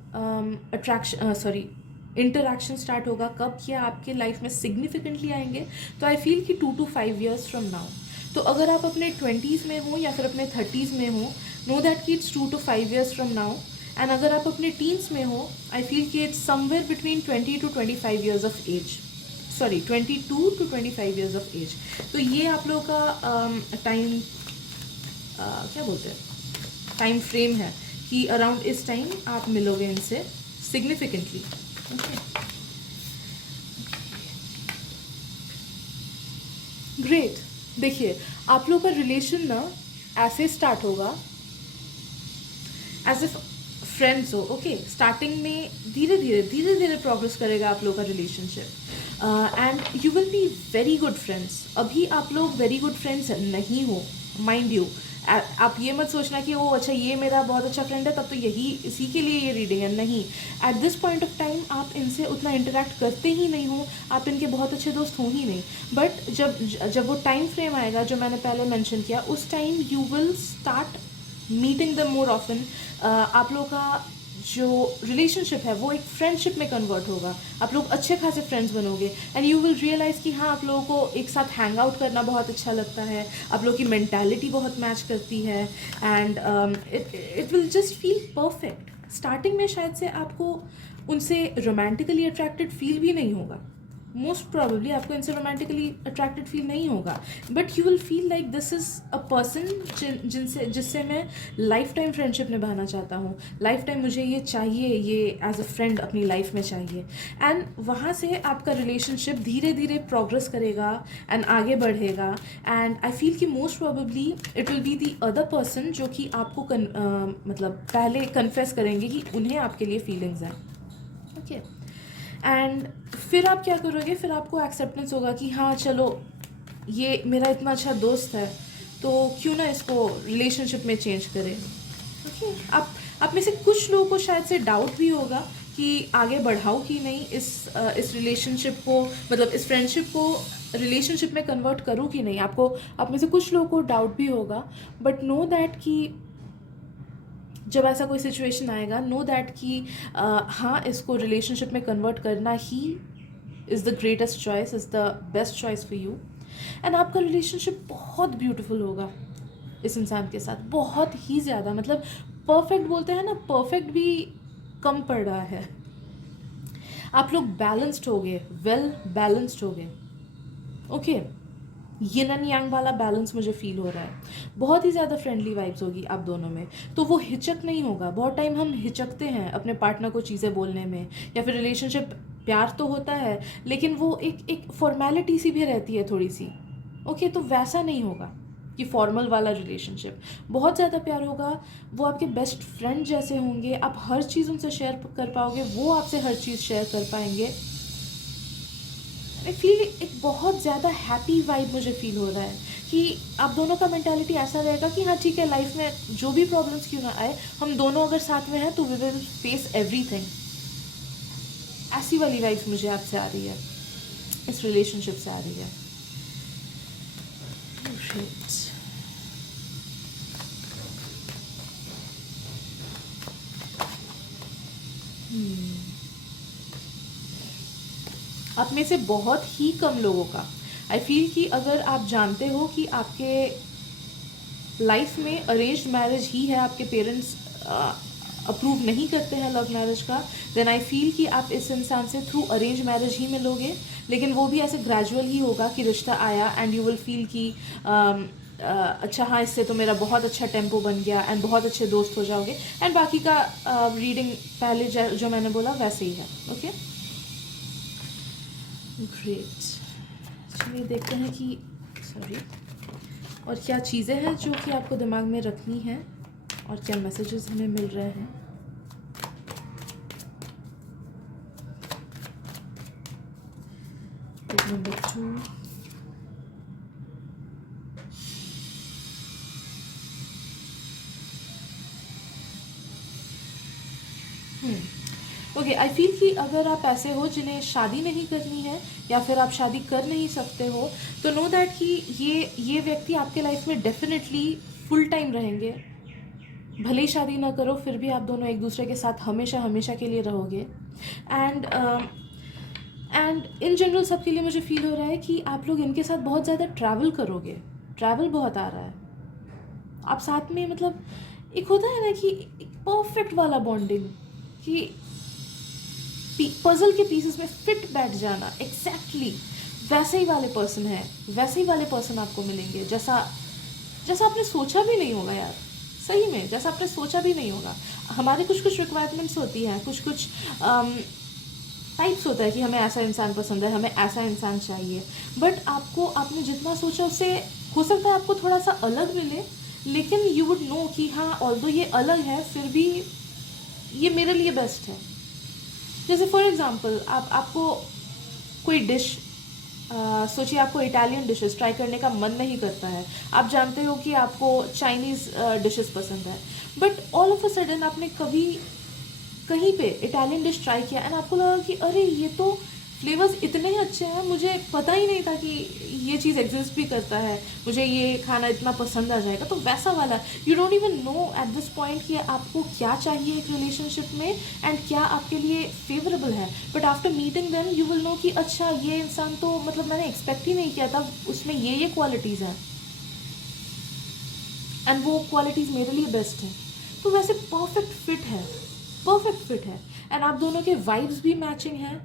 इंटरैक्शन स्टार्ट होगा, कब ये आपके लाइफ में सिग्निफिकेंटली आएंगे, तो आई फील कि 2 to 5 years फ्रॉम नाउ। तो अगर आप अपने 20s में हो या फिर अपने 30s में हो, नो दैट कि it's 2 to 5 years from now. And अगर आप अपने टीन्स में हो, आई फील कि it's somewhere between 20 to 25 years of age, 22 to 25 years of age. तो ये आप लोगों का टाइम क्या बोलते हैं, टाइम फ्रेम है कि अराउंड इस टाइम आप मिलोगे इनसे सिग्निफिकेंटली। Okay, great. देखिए, आप लोग का रिलेशन ना ऐसे स्टार्ट होगा एज इफ फ्रेंड्स हो। ओके, स्टार्टिंग में धीरे धीरे प्रोग्रेस करेगा आप लोग का relationship, and you will be very good friends. अभी आप लोग वेरी गुड फ्रेंड्स नहीं हो, माइंड यू। आप ये मत सोचना कि ओ अच्छा ये मेरा बहुत अच्छा फ्रेंड है तब तो यही इसी के लिए ये रीडिंग है, नहीं। At this point of time आप इनसे उतना इंटरेक्ट करते ही नहीं हो, आप इनके बहुत अच्छे दोस्त हो ही नहीं। बट जब वो टाइम फ्रेम आएगा जो मैंने पहले मेंशन किया, उस time you will start meeting them more often. आप लोगों का जो रिलेशनशिप है वो एक फ्रेंडशिप में कन्वर्ट होगा, आप लोग अच्छे खासे फ्रेंड्स बनोगे, एंड यू विल रियलाइज़ कि हाँ आप लोगों को एक साथ हैंग आउट करना बहुत अच्छा लगता है, आप लोगों की मेंटालिटी बहुत मैच करती है, and it will just feel perfect. Starting में शायद से आपको उनसे रोमांटिकली अट्रैक्टेड फील भी नहीं होगा, मोस्ट प्रॉबेबली आपको इनसे रोमांटिकली अट्रैक्टेड फील नहीं होगा, but you will feel like this is a person जिससे मैं लाइफ टाइम फ्रेंडशिप निभाना चाहता हूँ, लाइफ टाइम मुझे ये चाहिए, ये एज अ फ्रेंड अपनी लाइफ में चाहिए। एंड वहाँ से आपका रिलेशनशिप धीरे धीरे प्रोग्रेस करेगा एंड आगे बढ़ेगा, एंड आई फील कि most probably it will be the other person जो कि आपको मतलब पहले कन्फेस करेंगे कि उन्हें आपके लिए फीलिंग्स हैं। ओके, एंड फिर आप क्या करोगे, फिर आपको एक्सेप्टेंस होगा कि हाँ चलो ये मेरा इतना अच्छा दोस्त है तो क्यों ना इसको रिलेशनशिप में चेंज करें। ओके, आप में से कुछ लोगों को शायद से डाउट भी होगा कि आगे बढ़ाओ कि नहीं इस रिलेशनशिप को, मतलब इस फ्रेंडशिप को रिलेशनशिप में कन्वर्ट करूँ कि नहीं। आप में से कुछ लोगों को डाउट भी होगा, बट नो दैट कि जब ऐसा कोई सिचुएशन आएगा, नो दैट कि हाँ इसको रिलेशनशिप में कन्वर्ट करना he is the greatest choice, is the best choice for you, and आपका रिलेशनशिप बहुत ब्यूटीफुल होगा इस इंसान के साथ, बहुत ही ज़्यादा। मतलब परफेक्ट बोलते हैं ना, परफेक्ट भी कम पड़ रहा है। आप लोग बैलेंस्ड होगे, वेल बैलेंस्ड होगे। ओके, यिन एंड यांग वाला बैलेंस मुझे फील हो रहा है, बहुत ही ज़्यादा फ्रेंडली वाइब्स होगी आप दोनों में, तो वो हिचक नहीं होगा। बहुत टाइम हम हिचकते हैं अपने पार्टनर को चीज़ें बोलने में, या फिर रिलेशनशिप प्यार तो होता है लेकिन वो एक फॉर्मेलिटी सी भी रहती है थोड़ी सी। ओके, तो वैसा नहीं होगा कि फॉर्मल वाला रिलेशनशिप, बहुत ज़्यादा प्यार होगा, वो आपके बेस्ट फ्रेंड जैसे होंगे, आप हर चीज़ उनसे शेयर कर पाओगे, वो आपसे हर चीज़ शेयर कर पाएंगे। आई फील एक बहुत ज़्यादा हैप्पी वाइब मुझे फील हो रहा है कि आप दोनों का मेंटालिटी ऐसा रहेगा कि हाँ ठीक है, लाइफ में जो भी प्रॉब्लम्स क्यों ना आए, हम दोनों अगर साथ में हैं तो वी विल फेस एवरीथिंग। ऐसी वाली वाइब्स मुझे आपसे आ रही है, इस रिलेशनशिप से आ रही है। आप में से बहुत ही कम लोगों का आई फील कि अगर आप जानते हो कि आपके लाइफ में अरेंज्ड मैरिज ही है, आपके पेरेंट्स अप्रूव नहीं करते हैं लव मैरिज का, देन आई फील कि आप इस इंसान से थ्रू अरेंज मैरिज ही मिलोगे, लेकिन वो भी ऐसे ग्रेजुअल ही होगा कि रिश्ता आया एंड यू विल फील कि अच्छा हाँ इससे तो मेरा बहुत अच्छा टेम्पो बन गया एंड बहुत अच्छे दोस्त हो जाओगे, एंड बाकी का रीडिंग पहले जो मैंने बोला वैसे ही है। Okay, great. चलिए देखते हैं कि और क्या चीज़ें हैं जो कि आपको दिमाग में रखनी है, और क्या मैसेजेस हमें मिल रहे हैं। नंबर 2, ओके, आई फील कि अगर आप ऐसे हो जिन्हें शादी नहीं करनी है या फिर आप शादी कर नहीं सकते हो, तो नो दैट कि ये व्यक्ति आपके लाइफ में डेफिनेटली फुल टाइम रहेंगे। भले ही शादी ना करो, फिर भी आप दोनों एक दूसरे के साथ हमेशा हमेशा के लिए रहोगे। एंड एंड इन जनरल सबके लिए मुझे फील हो रहा है कि आप लोग इनके साथ बहुत ज़्यादा ट्रैवल करोगे। ट्रैवल बहुत आ रहा है आप साथ में, मतलब एक होता है ना कि एक परफेक्ट वाला बॉन्डिंग, कि पजल के पीसेस में फिट बैठ जाना, एग्जैक्टली वैसे ही वाले पर्सन है, वैसे ही वाले पर्सन आपको मिलेंगे जैसा जैसा आपने सोचा भी नहीं होगा यार, सही में जैसा आपने सोचा भी नहीं होगा। हमारे कुछ कुछ रिक्वायरमेंट्स होती हैं, कुछ कुछ टाइप्स होता है कि हमें ऐसा इंसान पसंद है, हमें ऐसा इंसान चाहिए, बट आपको आपने जितना सोचा उससे हो सकता है आपको थोड़ा सा अलग मिले, लेकिन यू वुड नो कि हाँ ऑल्दो ये अलग है फिर भी ये मेरे लिए बेस्ट है। जैसे फॉर एग्ज़ाम्पल आपको कोई डिश, सोचिए आपको इटालियन डिशेस ट्राई करने का मन नहीं करता है, आप जानते हो कि आपको चाइनीज़ डिशेस पसंद है, but all of a sudden आपने कभी कहीं पे इटालियन डिश ट्राई किया एंड आपको लगा कि अरे ये तो फ्लेवर्स इतने अच्छे हैं, मुझे पता ही नहीं था कि ये चीज़ एग्जिस्ट भी करता है, मुझे ये खाना इतना पसंद आ जाएगा। तो वैसा वाला, you don't even know at this point कि आपको क्या चाहिए एक रिलेशनशिप में एंड क्या आपके लिए फेवरेबल है, but after meeting them you will know कि अच्छा ये इंसान तो मतलब मैंने एक्सपेक्ट ही नहीं किया था उसमें ये क्वालिटीज़ हैं एंड वो क्वालिटीज़ मेरे लिए बेस्ट हैं। तो वैसे परफेक्ट फिट है, परफेक्ट फिट है, एंड आप दोनों के वाइब्स भी मैचिंग हैं।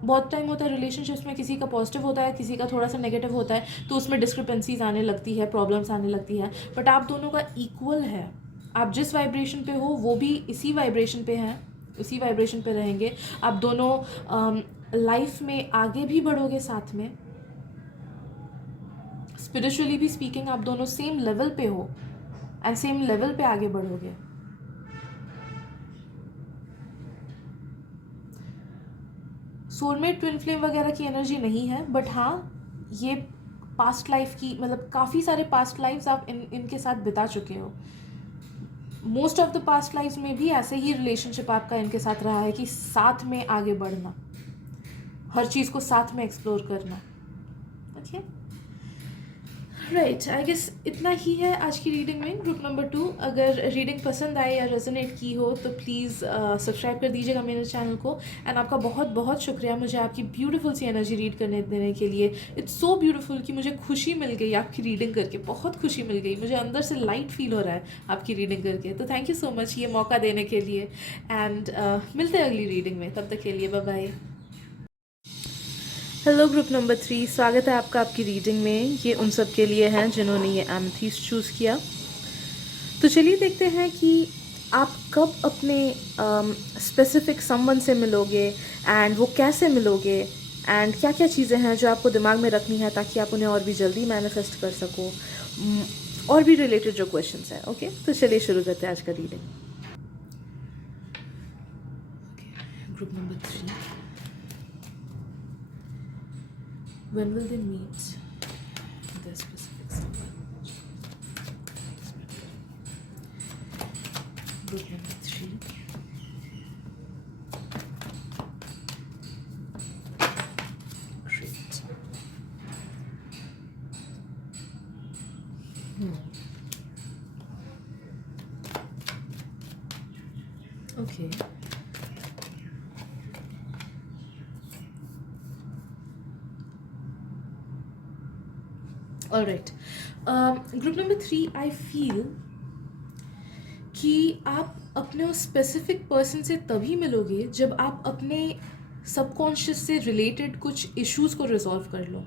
बहुत टाइम होता है रिलेशनशिप्स में किसी का पॉजिटिव होता है, किसी का थोड़ा सा नेगेटिव होता है, तो उसमें डिस्क्रिपेंसीज आने लगती है, प्रॉब्लम्स आने लगती है, बट आप दोनों का इक्वल है। आप जिस वाइब्रेशन पे हो वो भी इसी वाइब्रेशन पे हैं, उसी वाइब्रेशन पे रहेंगे। आप दोनों लाइफ में आगे भी बढ़ोगे साथ में, स्पिरिचुअली भी स्पीकिंग आप दोनों सेम लेवल पे हो एंड सेम लेवल पे आगे बढ़ोगे। सोलमेट ट्विन फ्लेम वगैरह की एनर्जी नहीं है, बट हाँ ये पास्ट लाइफ की, मतलब काफ़ी सारे पास्ट लाइफ्स आप इनके साथ बिता चुके हो। Most of the past lifes में भी ऐसे ही रिलेशनशिप आपका इनके साथ रहा है कि साथ में आगे बढ़ना, हर चीज़ को साथ में एक्सप्लोर करना। ओके राइट, आई गेस इतना ही है आज की रीडिंग में। ग्रुप नंबर 2, अगर रीडिंग पसंद आए या रेजोनेट की हो तो प्लीज़ सब्सक्राइब कर दीजिएगा मेरे चैनल को। एंड आपका बहुत बहुत शुक्रिया मुझे आपकी ब्यूटीफुल सी एनर्जी रीड करने देने के लिए। इट्स सो ब्यूटीफुल कि मुझे खुशी मिल गई आपकी रीडिंग करके, बहुत खुशी मिल गई, मुझे अंदर से लाइट फील हो रहा है आपकी रीडिंग करके। तो थैंक यू सो मच ये मौका देने के लिए, एंड मिलते हैं अगली रीडिंग में, तब तक के लिए bye bye. Hello group number 3, स्वागत है आपका आपकी रीडिंग में। ये उन सब के लिए हैं जिन्होंने ये एमेथिस्ट चूज़ किया। तो चलिए देखते हैं कि आप कब अपने स्पेसिफिक समवन से मिलोगे एंड वो कैसे मिलोगे एंड क्या क्या चीज़ें हैं जो आपको दिमाग में रखनी है ताकि आप उन्हें और भी जल्दी मैनिफेस्ट कर सको, और भी रिलेटेड जो क्वेश्चंस हैं। ओके तो चलिए शुरू करते हैं आज का reading. Group number 3, when will they meet their specific someone? Group number 3, great. Okay. All right, group number 3, I feel कि आप अपने उस स्पेसिफिक पर्सन से तभी मिलोगे जब आप अपने सबकॉन्शियस से रिलेटेड कुछ इश्यूज़ को रिजॉल्व कर लो।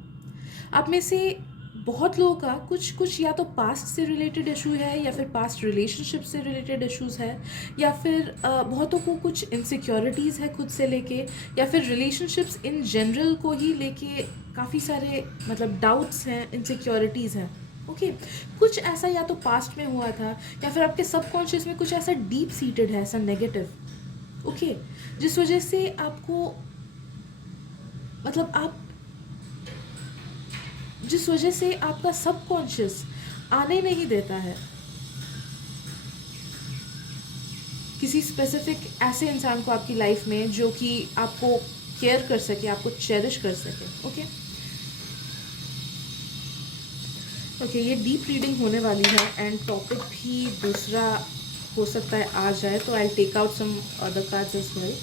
आप में से बहुत लोगों का कुछ कुछ या तो पास्ट से रिलेटेड इशू है, या फिर पास्ट रिलेशनशिप से रिलेटेड इश्यूज़ है, या फिर बहुतों को कुछ इनसिक्योरिटीज़ है खुद से लेके, या फिर रिलेशनशिप्स इन जनरल को ही लेके काफ़ी सारे मतलब डाउट्स हैं, इनसिक्योरिटीज़ हैं। ओके कुछ ऐसा या तो पास्ट में हुआ था या फिर आपके सबकॉन्शियस में कुछ ऐसा डीप सीटेड है, ऐसा नेगेटिव, ओके, जिस वजह से आपको, मतलब आप, जिस वजह से आपका सबकॉन्शियस आने नहीं देता है किसी स्पेसिफिक ऐसे इंसान को आपकी लाइफ में जो कि आपको केयर कर सके, आपको चेरिश कर सके। ओके ओके, ये डीप रीडिंग होने वाली है एंड टॉपिक भी दूसरा हो सकता है आ जाए, तो I take out some other cards as well.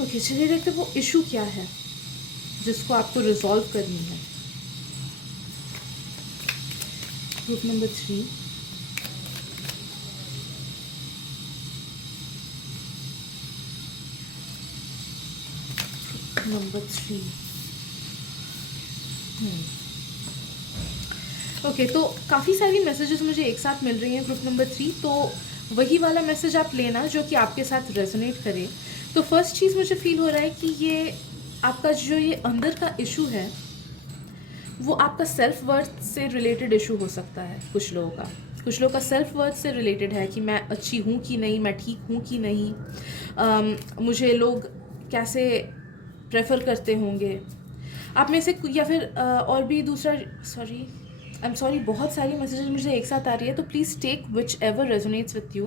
Okay चलिए देखते वो इशू क्या है जिसको आपको रिजॉल्व करनी है। Group number 3, number 3। ओके तो काफ़ी सारी मैसेजेस मुझे एक साथ मिल रही हैं ग्रुप नंबर 3, तो वही वाला मैसेज आप लेना जो कि आपके साथ रेजोनेट करे। तो फर्स्ट चीज़ मुझे फील हो रहा है कि ये आपका जो ये अंदर का इशू है वो आपका सेल्फ वर्थ से रिलेटेड इशू हो सकता है। कुछ लोगों का सेल्फ वर्थ से रिलेटेड है कि मैं अच्छी हूँ कि नहीं, मैं ठीक हूँ कि नहीं, मुझे लोग कैसे प्रेफर करते होंगे आप में से, या फिर और भी दूसरा, सॉरी आई एम सॉरी, बहुत सारी मैसेजेस मुझे एक साथ आ रही है, तो please take whichever resonates with you.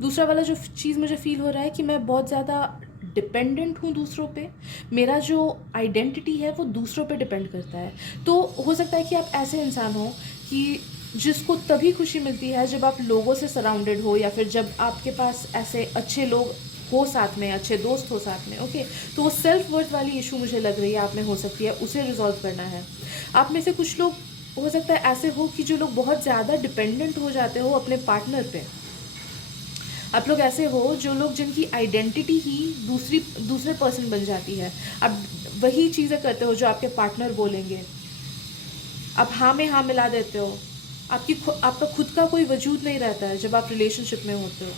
दूसरा वाला जो चीज़ मुझे फील हो रहा है कि मैं बहुत ज़्यादा डिपेंडेंट हूँ दूसरों पे, मेरा जो आइडेंटिटी है वो दूसरों पे डिपेंड करता है। तो हो सकता है कि आप ऐसे इंसान हो कि जिसको तभी खुशी मिलती है जब आप लोगों से सराउंडेड हो, या फिर जब आपके पास ऐसे अच्छे लोग हो साथ में, अच्छे दोस्त हो साथ में। ओके तो वो सेल्फ वर्थ वाली इशू मुझे लग रही है आप में हो सकती है, उसे रिजॉल्व करना है। आप में से कुछ लोग हो सकता है ऐसे हो कि जो लोग बहुत ज़्यादा डिपेंडेंट हो जाते हो अपने पार्टनर पे। आप लोग ऐसे हो जो लोग जिनकी आइडेंटिटी ही दूसरे पर्सन बन जाती है। आप वही चीज़ें करते हो जो आपके पार्टनर बोलेंगे, आप हाँ में हाँ मिला देते हो, आपका खुद का कोई वजूद नहीं रहता है जब आप रिलेशनशिप में होते हो।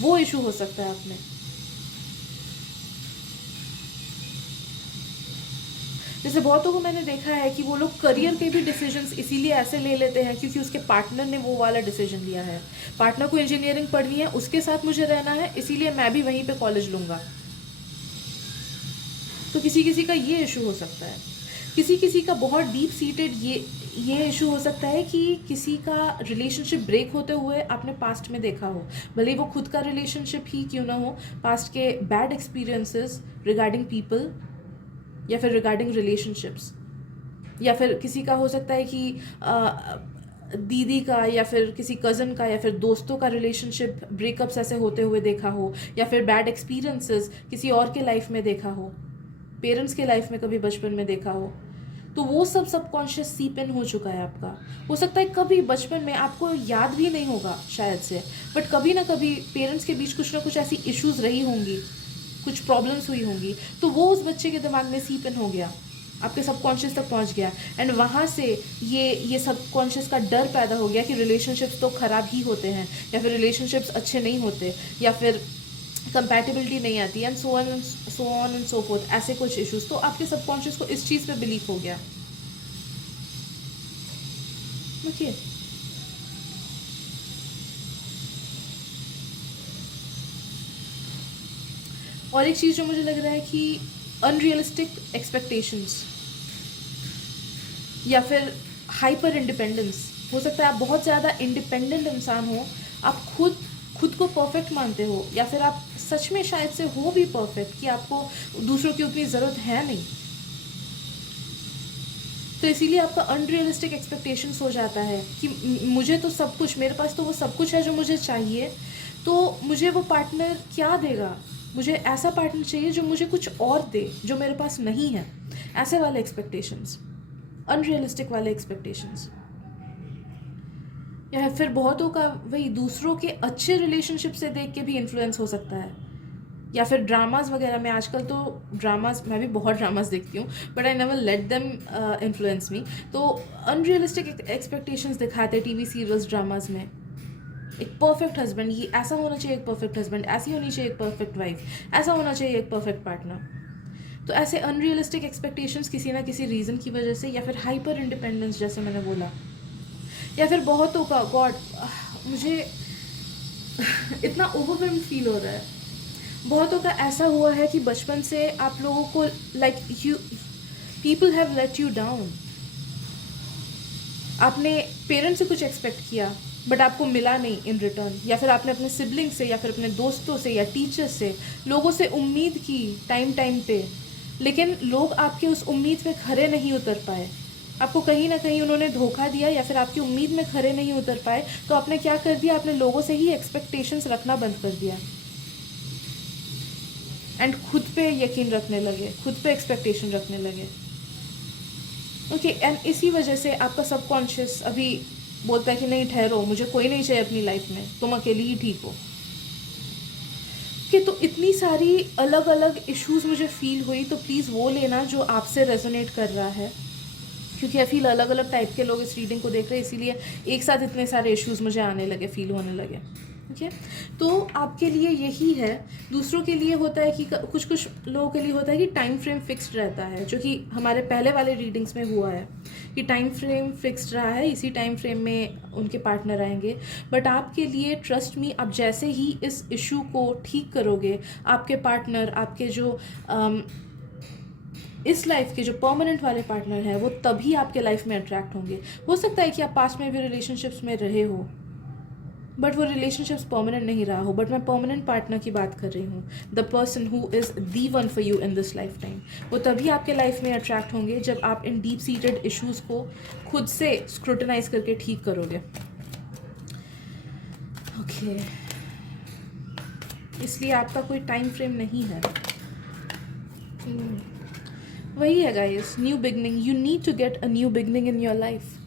वो इशू हो सकता है आप में। जैसे बहुतों को मैंने देखा है कि वो लोग करियर के भी डिसीजंस इसीलिए ऐसे ले लेते हैं क्योंकि उसके पार्टनर ने वो वाला डिसीजन लिया है। पार्टनर को इंजीनियरिंग पढ़नी है, उसके साथ मुझे रहना है, इसीलिए मैं भी वहीं पे कॉलेज लूँगा। तो किसी किसी का ये इशू हो सकता है। किसी किसी का बहुत डीप सीटेड ये इशू हो सकता है कि किसी का रिलेशनशिप ब्रेक होते हुए आपने पास्ट में देखा हो, भले वो खुद का रिलेशनशिप ही क्यों ना हो, पास्ट के बैड एक्सपीरियंसेस रिगार्डिंग पीपल या फिर रिगार्डिंग रिलेशनशिप्स, या फिर किसी का हो सकता है कि दीदी का या फिर किसी कज़न का या फिर दोस्तों का रिलेशनशिप ब्रेकअप्स ऐसे होते हुए देखा हो, या फिर बैड एक्सपीरियंसेस किसी और के लाइफ में देखा हो, पेरेंट्स के लाइफ में कभी बचपन में देखा हो। तो वो सब सबकॉन्शियस सीप इन हो चुका है आपका। हो सकता है कभी बचपन में आपको याद भी नहीं होगा शायद से, बट कभी ना कभी पेरेंट्स के बीच कुछ ना कुछ ऐसी इश्यूज रही होंगी, कुछ प्रॉब्लम्स हुई होंगी, तो वो उस बच्चे के दिमाग में सीप इन हो गया, आपके सबकॉन्शियस तक पहुंच गया, एंड वहाँ से ये सबकॉन्शियस का डर पैदा हो गया कि रिलेशनशिप्स तो ख़राब ही होते हैं, या फिर रिलेशनशिप्स अच्छे नहीं होते, या फिर कंपैटिबिलिटी नहीं आती, and so on and so fourth, ऐसे कुछ इश्यूज। तो आपके सबकॉन्शियस को इस चीज़ पे बिलीव हो गया। ओके और एक चीज़ जो मुझे लग रहा है कि अनरियलिस्टिक एक्सपेक्टेशंस या फिर हाइपर इंडिपेंडेंस। हो सकता है आप बहुत ज़्यादा इंडिपेंडेंट इंसान हो, आप खुद को परफेक्ट मानते हो, या फिर आप सच में शायद से हो भी परफेक्ट कि आपको दूसरों की उतनी ज़रूरत है नहीं। तो इसीलिए आपका अनरियलिस्टिक एक्सपेक्टेशंस हो जाता है कि मुझे तो सब कुछ, मेरे पास तो वो सब कुछ है जो मुझे चाहिए, तो मुझे वो पार्टनर क्या देगा, मुझे ऐसा पार्टनर चाहिए जो मुझे कुछ और दे जो मेरे पास नहीं है। ऐसे वाले एक्सपेक्टेशंस, अनरियलिस्टिक वाले एक्सपेक्टेशंस। या फिर बहुतों का वही दूसरों के अच्छे रिलेशनशिप से देख के भी इन्फ्लुएंस हो सकता है, या फिर ड्रामाज वगैरह में। आजकल तो ड्रामाज, मैं भी बहुत ड्रामाज देखती हूँ, but I never let them influence me. तो अनरियलिस्टिक एक्सपेक्टेशंस दिखाते टीवी सीरियल्स ड्रामाज में। एक परफेक्ट हस्बैंड, ये ऐसा होना चाहिए, एक परफेक्ट हस्बैंड ऐसी होनी चाहिए, एक परफेक्ट वाइफ ऐसा होना चाहिए, एक परफेक्ट पार्टनर। तो ऐसे अनरियलिस्टिक एक्सपेक्टेशंस किसी ना किसी रीज़न की वजह से, या फिर हाइपर इंडिपेंडेंस जैसे मैंने बोला, या फिर बहुतों का गॉड मुझे इतना ओवरवेल्म फील हो रहा है, बहुतों का ऐसा हुआ है कि बचपन से आप लोगों को like you people have let you down. आपने पेरेंट्स से कुछ एक्सपेक्ट किया बट आपको मिला नहीं इन रिटर्न, या फिर आपने अपने सिबलिंग से या फिर अपने दोस्तों से या टीचर से, लोगों से उम्मीद की टाइम टाइम पे, लेकिन लोग आपके उस उम्मीद पे खरे नहीं उतर पाए। आपको कहीं ना कहीं उन्होंने धोखा दिया या फिर आपकी उम्मीद में खरे नहीं उतर पाए, तो आपने क्या कर दिया, आपने लोगों से ही एक्सपेक्टेशंस रखना बंद कर दिया एंड खुद पे यकीन रखने लगे, खुद पे एक्सपेक्टेशन रखने लगे। ओके एंड इसी वजह से आपका सबकॉन्शियस अभी बोलता है कि नहीं ठहरो, मुझे कोई नहीं चाहिए अपनी लाइफ में, तुम अकेली ही ठीक हो। कि तो इतनी सारी अलग अलग इश्यूज मुझे फील हुई, तो प्लीज़ वो लेना जो आपसे रेजोनेट कर रहा है, क्योंकि आई फील अलग अलग टाइप के लोग इस रीडिंग को देख रहे हैं, इसीलिए एक साथ इतने सारे इश्यूज मुझे आने लगे, फील होने लगे। ठीक है, तो आपके लिए यही है। दूसरों के लिए होता है कि कुछ कुछ लोगों के लिए होता है कि टाइम फ्रेम फिक्स्ड रहता है, जो कि हमारे पहले वाले रीडिंग्स में हुआ है कि टाइम फ्रेम फिक्स्ड रहा है, इसी टाइम फ्रेम में उनके पार्टनर आएंगे। बट आपके लिए ट्रस्ट मी, आप जैसे ही इस इशू को ठीक करोगे, आपके पार्टनर, आपके जो इस लाइफ के जो परमानेंट वाले पार्टनर हैं, वो तभी आपके लाइफ में अट्रैक्ट होंगे। हो सकता है कि आप पास्ट में भी रिलेशनशिप्स में रहे हो बट वो रिलेशनशिप्स परमानेंट नहीं रहा हो, बट मैं परमानेंट पार्टनर की बात कर रही हूँ, the person who is the one for you in this life time. वो तभी आपके लाइफ में अट्रैक्ट होंगे जब आप इन डीप सीटेड इश्यूज़ को खुद से स्क्रूटनाइज करके ठीक करोगे। ओके इसलिए आपका कोई टाइम फ्रेम नहीं है। वही है guys, new beginning, you need to get a new beginning in your life.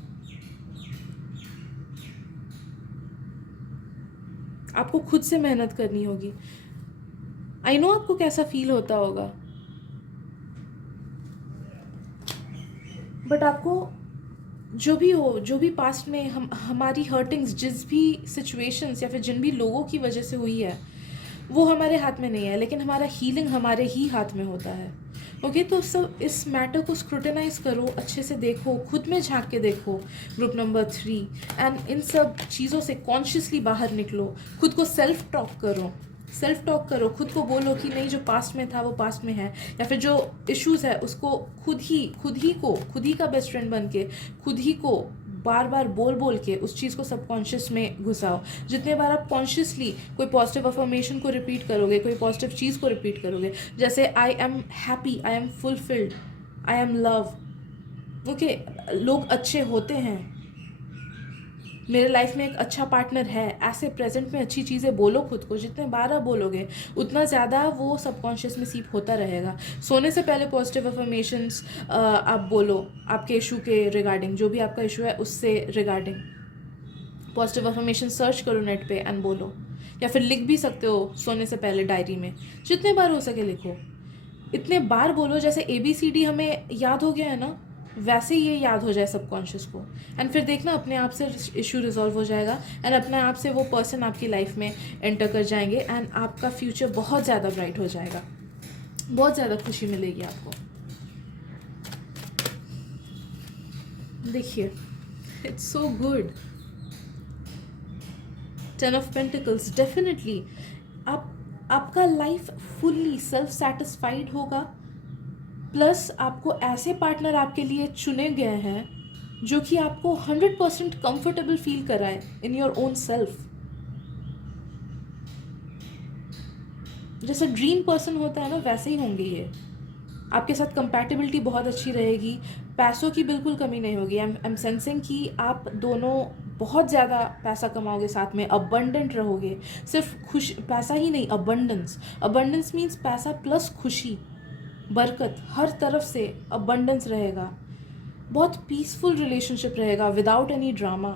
आपको खुद से मेहनत करनी होगी। आई नो आपको कैसा फील होता होगा, बट आपको जो भी हो, जो भी पास्ट में हमारी हर्टिंग्स, जिस भी सिचुएशंस या फिर जिन भी लोगों की वजह से हुई है, वो हमारे हाथ में नहीं है, लेकिन हमारा हीलिंग हमारे ही हाथ में होता है। ओके तो सब इस मैटर को स्क्रूटनाइज करो, अच्छे से देखो, खुद में झांक के देखो, ग्रुप नंबर 3, एंड इन सब चीज़ों से कॉन्शियसली बाहर निकलो, खुद को सेल्फ टॉक करो, सेल्फ टॉक करो, खुद को बोलो कि नहीं जो पास्ट में था वो पास्ट में है, या फिर जो इश्यूज़ है उसको खुद ही का बेस्ट फ्रेंड बन के खुद ही को बार बार बोल बोल के उस चीज़ को सबकॉन्शियस में घुसाओ। जितने बार आप कॉन्शियसली कोई पॉजिटिव अफर्मेशन को रिपीट करोगे, कोई पॉजिटिव चीज़ को रिपीट करोगे, जैसे I am happy, I am fulfilled, I am love, okay लोग अच्छे होते हैं, मेरे लाइफ में एक अच्छा पार्टनर है, ऐसे प्रेजेंट में अच्छी चीज़ें बोलो खुद को। जितने बार आप बोलोगे उतना ज़्यादा वो सबकॉन्शियस में सीप होता रहेगा। सोने से पहले पॉजिटिव अफर्मेशंस आप बोलो, आपके इशू के रिगार्डिंग, जो भी आपका इशू है उससे रिगार्डिंग पॉजिटिव अफर्मेशन सर्च करो नेट पे एंड बोलो, या फिर लिख भी सकते हो सोने से पहले डायरी में, जितने बार हो सके लिखो, इतने बार बोलो जैसे ABCD हमें याद हो गया है ना, वैसे ये याद हो जाए सबकॉन्शियस को, एंड फिर देखना अपने आप से इशू रिजॉल्व हो जाएगा, एंड अपने आप से वो पर्सन आपकी लाइफ में एंटर कर जाएंगे, एंड आपका फ्यूचर बहुत ज़्यादा ब्राइट हो जाएगा, बहुत ज़्यादा खुशी मिलेगी आपको। देखिए it's so good, 10 of pentacles, definitely आपका लाइफ फुल्ली सेल्फ सेटिस्फाइड होगा, प्लस आपको ऐसे पार्टनर आपके लिए चुने गए हैं जो कि आपको 100% कंफर्टेबल फील कराए इन योर ओन सेल्फ। जैसा ड्रीम पर्सन होता है ना, वैसे ही होंगे ये। आपके साथ कंपैटिबिलिटी बहुत अच्छी रहेगी, पैसों की बिल्कुल कमी नहीं होगी। आई एम सेंसिंग कि आप दोनों बहुत ज़्यादा पैसा कमाओगे, साथ में अबंडेंट रहोगे। सिर्फ खुश पैसा ही नहीं, अबंडेंस मीन्स पैसा प्लस खुशी, बरकत, हर तरफ से अबंडेंस रहेगा। बहुत पीसफुल रिलेशनशिप रहेगा विदाउट एनी ड्रामा,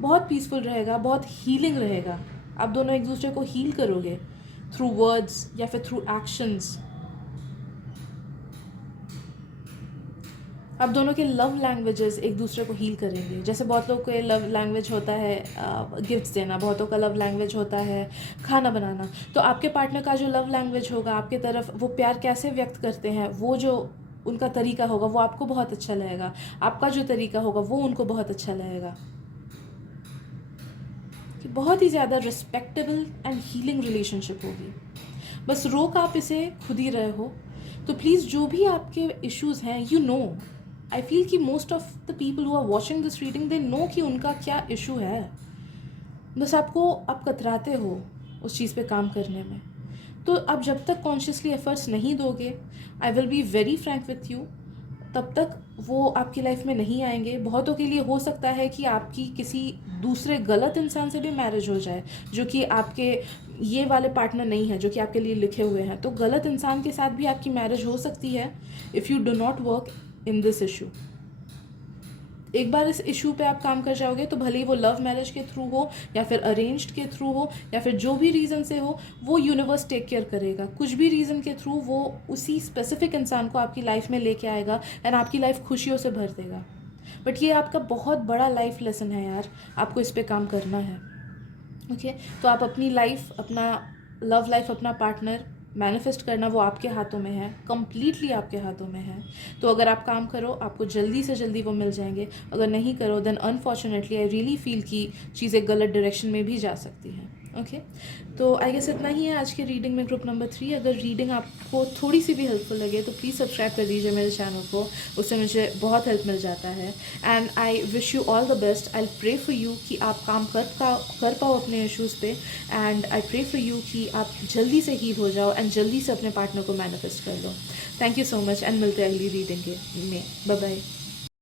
बहुत पीसफुल रहेगा, बहुत हीलिंग रहेगा। आप दोनों एक दूसरे को हील करोगे थ्रू वर्ड्स या फिर थ्रू एक्शंस। आप दोनों के लव लैंग्वेजेस एक दूसरे को हील करेंगे। जैसे बहुत लोगों के लव लैंग्वेज होता है गिफ्ट्स देना, बहुतों का लव लैंग्वेज होता है खाना बनाना। तो आपके पार्टनर का जो लव लैंग्वेज होगा, आपके तरफ वो प्यार कैसे व्यक्त करते हैं, वो जो उनका तरीका होगा वो आपको बहुत अच्छा लगेगा, आपका जो तरीका होगा वो उनको बहुत अच्छा लगेगा। कि बहुत ही ज़्यादा रिस्पेक्टेबल एंड हीलिंग रिलेशनशिप होगी। बस रोक आप इसे खुद ही रहे हो। तो प्लीज़ जो भी आपके इश्यूज़ हैं, यू नो, आई फील कि most of the people who are watching this reading they know कि उनका क्या इशू है। बस आप कतराते हो उस चीज़ पे काम करने में। तो आप जब तक कॉन्शियसली एफर्ट्स नहीं दोगे, I will be very Frank with you, तब तक वो आपकी लाइफ में नहीं आएंगे। बहुतों के लिए हो सकता है कि आपकी किसी दूसरे गलत इंसान से भी मैरिज हो जाए, जो कि आपके ये वाले पार्टनर नहीं है जो कि आपके लिए लिखे हुए हैं। तो गलत इंसान के साथ भी आपकी मैरिज हो सकती है if you do not work in this issue. एक बार इस इशू पे आप काम कर जाओगे तो भले ही वो लव मैरिज के थ्रू हो या फिर अरेंज्ड के थ्रू हो या फिर जो भी रीज़न से हो, वो यूनिवर्स टेक केयर करेगा। कुछ भी रीज़न के थ्रू वो उसी स्पेसिफिक इंसान को आपकी लाइफ में लेके आएगा एंड आपकी लाइफ खुशियों से भर देगा। बट ये आपका बहुत बड़ा लाइफ लेसन है यार, आपको इस पर काम करना है। ओके तो आप अपनी लाइफ, अपना लव लाइफ, अपना पार्टनर मैनिफेस्ट करना वो आपके हाथों में है, कम्प्लीटली आपके हाथों में है। तो अगर आप काम करो आपको जल्दी से जल्दी वो मिल जाएंगे। अगर नहीं करो then unfortunately I really feel कि चीज़ें गलत डायरेक्शन में भी जा सकती हैं। ओके तो आई गेस इतना ही है आज के रीडिंग में ग्रुप नंबर 3। अगर रीडिंग आपको थोड़ी सी भी हेल्पफुल लगे तो प्लीज़ सब्सक्राइब कर दीजिए मेरे चैनल को, उससे मुझे बहुत हेल्प मिल जाता है। And I wish you all the best. I pray for you कि आप काम कर पाओ अपने इश्यूज़ पे। And I pray for you कि आप जल्दी से हील हो जाओ एंड जल्दी से अपने पार्टनर को मैनिफेस्ट कर लो। Thank you so much and मिलते हैं अगली रीडिंग में। Bye bye.